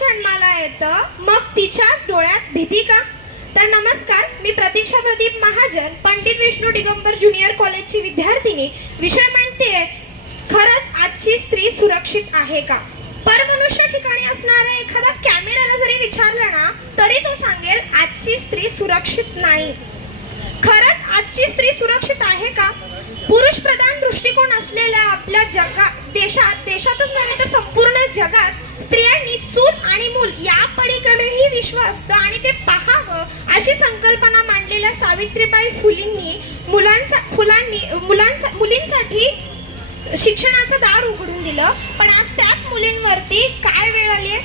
जन्माला येतं मग तिच्याच डोळ्यात भीती का? तर नमस्कार, मी प्रतीक्षा प्रदीप महाजन, पंडित विष्णू दिगंबर ज्युनियर कॉलेजची विद्यार्थिनी. विषय म्हणते, खरंच आजची स्त्री सुरक्षित आहे का? परमनुष्य ठिकाणी असणाऱ्या एखादा कॅमेराला जरी विचारलं ना तरी तो सांगेल आजची स्त्री सुरक्षित नाही. खरंच आजची स्त्री सुरक्षित आहे का? पुरुष प्रधान दृष्टिकोन असलेल्या आपल्या देशातच नव्हे तर संपूर्ण जगात स्त्रियांनी चूल आणि मूल या पलीकडेही विश्व असतं आणि ते पाहावं अशी संकल्पना मांडलेल्या सावित्रीबाई फुलेंनी मुलींसाठी शिक्षणाचं दार उघडून दिलं. पण आज त्याच मुलींवरती काय वेळ आली आहे?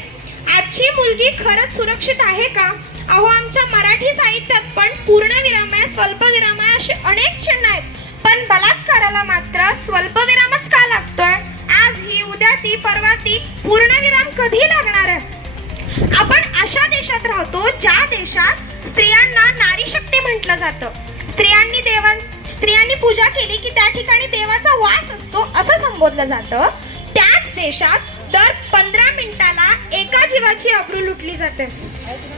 आजची मुलगी खरंच सुरक्षित आहे का? अहो, आमच्या मराठी साहित्यात पण पूर्णविराम, स्वल्पविराम असे अनेक चिन्ह आहेत, पण बलात्काराला मात्र स्वल्पविरामच का लागतोय? आज ही, उद्या ती, परवा ती, पूर्णविराम कधी लागणार आहे? आपण अशा देशात राहतो ज्या देशात स्त्रियांना नारी शक्ती म्हटलं जातं. स्त्रियांनी पूजा केली की त्या ठिकाणी देवाचा वास असतो असं संबोधलं जातं. त्याच देशात दर 15 मिनिटाला एका जीवाची अब्रू लुटली जाते.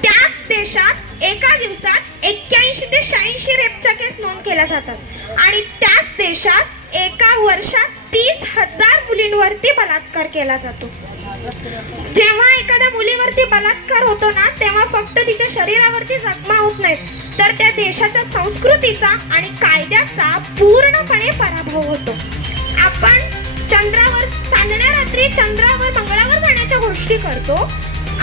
त्याच देशात एका दिवसात 81 ते 86 रेपच्या केस नोंद केल्या जातात आणि त्याच देशात एका वर्षात 30,000 मुलींवरती बलात्कार केला जातो. जेव्हा एखाद्या मुलीवरती बलात्कार होतो ना तेव्हा फक्त तिच्या शरीरावरती जखमा होत नाहीत तर त्या देशाच्या संस्कृतीचा आणि कायद्याचा पूर्णपणे पराभव होतो. आपण चांदण्या रात्री चंद्रावर, मंगळावर जाण्याच्या गोष्टी करतो.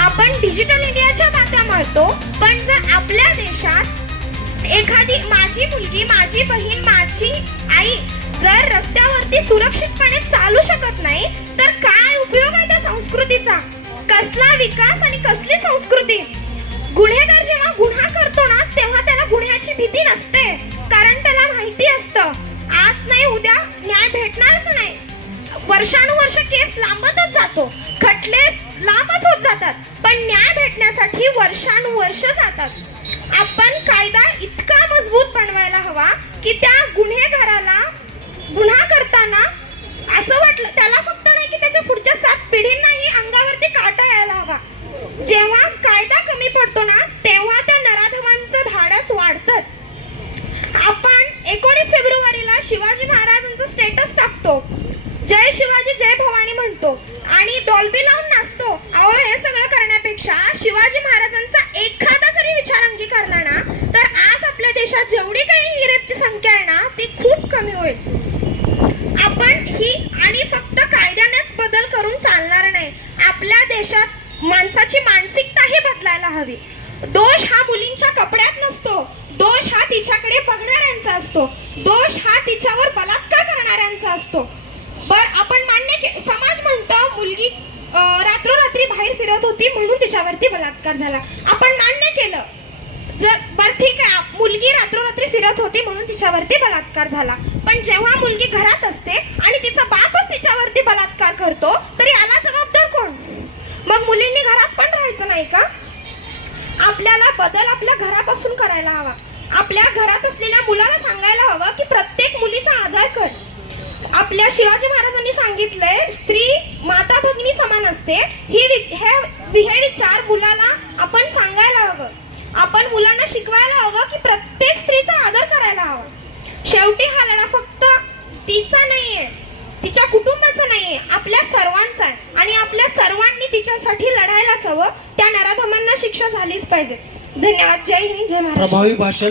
आपण डिजिटल इंडियाच्या बात्या मारतो. पण जर आपल्या देशात एखादी माझी मुलगी, माझी बहीण, माझी आई जर रस्त्यावरती सुरक्षितपणे चालू शकत नाही तर काय उपयोग आहे त्या संस्कृतीचा? कसला विकास आणि कसली संस्कृती? गुन्हेगार जेव्हा गुन्हा करतो ना तेव्हा त्याला गुन्ह्याची भीती नसते, कारण त्याला माहिती असतं आज नाही उद्या न्याय भेटणारच नाही. वर्षानुवर्ष केस लांबतच जातो, खटले लांबच होत जातात, पण न्याय भेटण्यासाठी वर्षानुवर्ष जातात. आपण कायदा इतका मजबूत बनवायला हवा की त्या गुन्हेगाराला गुन्हा करताना असं वाटलं त्याला फक्त नाही की त्याच्या पुढच्या 7 पिढींनाही अंगावरती काटा यायला हवा. जेव्हा कायदा कमी पडतो ना तेव्हा त्या नराधमांचं धाडस वाढतंच. आपण 19 फेब्रुवारीला शिवाजी महाराजांचं स्टेटस टाकतो, जय शिवाजी जय भवानी म्हणतो आणि डॉल्बी लावून नाचतो. अहो, हे सगळं करण्यापेक्षा शिवाजी महाराजांचा एखादा जरी विचार अंगीकारला ना तर आज आपल्या देशात जेवढी काही रेपची संख्या आहे ना ती खूप कमी होईल. आपण ही आणि फक्त कायद्यानेच बदल करून चालणार नाही. आपल्या देशात माणसाची मानसिकताही बदलायला हवी. दोष हा मुलींच्या कपड्यात नसतो, दोष हा तिच्याकडे बघणाऱ्यांचा असतो, दोष हा तिच्यावर बलात्कार करणाऱ्यांचा असतो. आपण समाज म्हणतो मुलगी रात्रोरात्री बाहेर फिरत होती म्हणून तिच्यावरती बलात्कार झाला. आपण मान्य केलं, ठीक आहे, मुलगी रात्रोरात्री फिरत होती म्हणून तिच्यावरती बलात्कार झाला. पण जेव्हा मुलगी घरात असते आणि तिचा बापच तिच्यावरती बलात्कार करतो तर याला जबाबदार कोण? मग मुलींनी घरात पण राहायचं नाही का? आपल्याला बदल आपल्या घरापासून करायला हवा. आपल्या घरात असलेल्या मुलाला सांगायला हवं की प्रत्येक मुलीचा आदर कर. आपल्या शिवाजी महाराजांनी सांगितलंय स्त्री माता भगिनी समान असते. हे विचार मुलाला आपण सांगायला हवं. आपण मुलांना शिकवायला हवं की प्रत्येक स्त्रीचा आदर करायला हवा. शेवटी हा लढा फक्त तिचा नाहीये, तिच्या कुटुंबाचा नाहीये, आपल्या सर्वांचा आहे आणि आपल्या सर्वांनी तिच्यासाठी लढायलाच हवं. त्या नराधमांना शिक्षा झालीच पाहिजे. धन्यवाद. जय हिंद, जय महाराष्ट्र. प्रभावी भाषण.